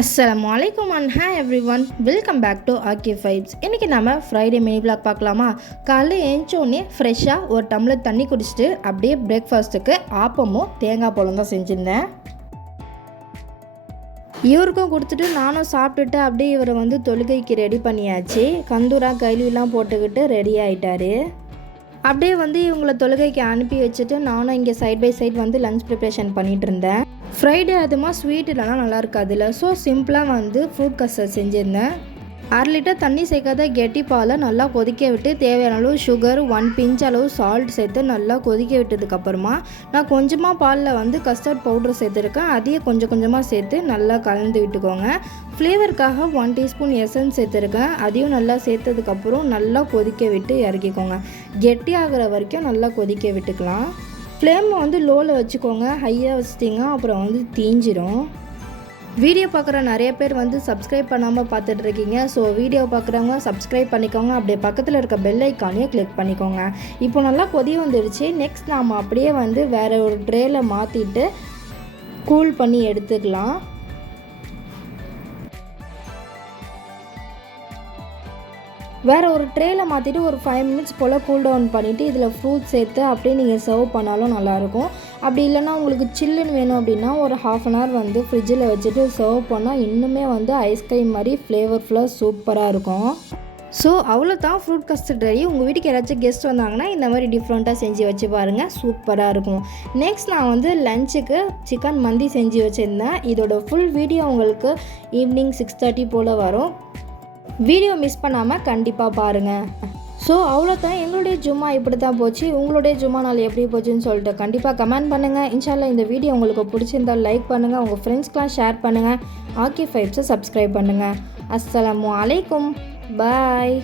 Assalamualaikum and hi everyone, welcome back to Aki Vibes. இன்றைக்கி நம்ம Friday mini vlog பார்க்கலாமா. காலையில் ஏஞ்சோடனே ஃப்ரெஷ்ஷாக ஒரு டம்ளர் தண்ணி குடிச்சிட்டு அப்படியே பிரேக்ஃபாஸ்ட்டுக்கு ஆப்பமும் தேங்காய் பழம் தான் செஞ்சுருந்தேன். இவருக்கும் கொடுத்துட்டு நானும் சாப்பிட்டுட்டு அப்படியே இவரை தொழுகைக்கு ரெடி பண்ணியாச்சு. கந்தூரா கைலிலாம் போட்டுக்கிட்டு ரெடி ஆகிட்டாரு. அப்படியே இவங்களை தொழுகைக்கு அனுப்பி வச்சுட்டு நானும் இங்கே side by side lunch preparation பண்ணிகிட்டு இருந்தேன். ஃப்ரைடே அதுமா ஸ்வீட் இல்லைனா நல்லா இருக்காதுல்ல, ஸோ சிம்பிளாக ஃப்ரூட் கஸ்டர்ட் செஞ்சுருந்தேன். 1/2 லிட்டர் தண்ணி சேர்க்காத கெட்டி பாலை நல்லா கொதிக்க விட்டு தேவையான அளவு சுகர் 1 பிஞ்ச் அளவு சால்ட் சேர்த்து நல்லா கொதிக்க விட்டதுக்கப்புறமா நான் கொஞ்சமாக பாலில் கஸ்டர்ட் பவுடர் சேர்த்துருக்கேன். அதையே கொஞ்சம் கொஞ்சமாக சேர்த்து நல்லா கலந்து விட்டுக்கோங்க. ஃப்ளேவருக்காக 1 டீஸ்பூன் எசன்ஸ் சேர்த்துருக்கேன். அதையும் நல்லா சேர்த்ததுக்கப்புறம் நல்லா கொதிக்க விட்டு இறக்கிக்கோங்க. கெட்டி ஆகிற வரைக்கும் நல்லா கொதிக்க விட்டுக்கலாம். ஃப்ளேமை லோவில் வச்சுக்கோங்க. ஹையாக வச்சிட்டிங்க அப்புறம் தீஞ்சிரும். வீடியோ பார்க்குற நிறைய பேர் சப்ஸ்கிரைப் பண்ணாமல் பார்த்துட்ருக்கீங்க. ஸோ வீடியோ பார்க்குறவங்க சப்ஸ்கிரைப் பண்ணிக்கோங்க. அப்படியே பக்கத்தில் இருக்க பெல் ஐக்கானையும் கிளிக் பண்ணிக்கோங்க. இப்போ நல்லா கொதி வந்துடுச்சு. நெக்ஸ்ட் நாம் அப்படியே வேறு ஒரு ட்ரேயில் மாற்றிட்டு கூல் பண்ணி எடுத்துக்கலாம். வேறு ஒரு ட்ரேயில் மாற்றிட்டு ஒரு 5 மினிட்ஸ் போல் கூல் டவுன் பண்ணிவிட்டு இதில் ஃப்ரூட் சேர்த்து அப்படியே நீங்கள் சர்வ் பண்ணாலும் நல்லாயிருக்கும். அப்படி இல்லைனா உங்களுக்கு சில்லுன்னு வேணும் அப்படின்னா ஒரு 1/2 அன் ஹவர் ஃப்ரிட்ஜில் வச்சுட்டு சர்வ் பண்ணால் இன்னுமே ஐஸ்கிரீம் மாதிரி ஃப்ளேவர்ஃபுல்லாக சூப்பராக இருக்கும். ஸோ அவ்வளோதான், ஃப்ரூட் கஸ்டர்ட் ரெடி. உங்கள் வீட்டுக்கு யாராச்சும் கெஸ்ட் வந்தாங்கன்னா இந்த மாதிரி டிஃப்ரெண்ட்டாக செஞ்சு வச்சு பாருங்கள், சூப்பராக இருக்கும். நெக்ஸ்ட் நான் லஞ்சுக்கு சிக்கன் மந்தி செஞ்சு வச்சுருந்தேன். இதோட ஃபுல் வீடியோ உங்களுக்கு ஈவினிங் 6:30 போல் வரும். வீடியோ மிஸ் பண்ணாமல் கண்டிப்பாக பாருங்கள். ஸோ அவ்வளோதான், எங்களுடைய ஜும்மா இப்படி தான் போச்சு. உங்களுடைய ஜும்மா நாள் எப்படி போச்சுன்னு சொல்லிட்டு கண்டிப்பாக கமெண்ட் பண்ணுங்கள். இன்ஷால்லா இந்த வீடியோ உங்களுக்கு பிடிச்சிருந்தால் லைக் பண்ணுங்கள், உங்கள் ஃப்ரெண்ட்ஸ்க்கெலாம் ஷேர் பண்ணுங்கள். ஆக்கி ஃபைப்ஸை சப்ஸ்கிரைப் பண்ணுங்கள். அஸ்ஸலாமு அலைக்கும், பாய்.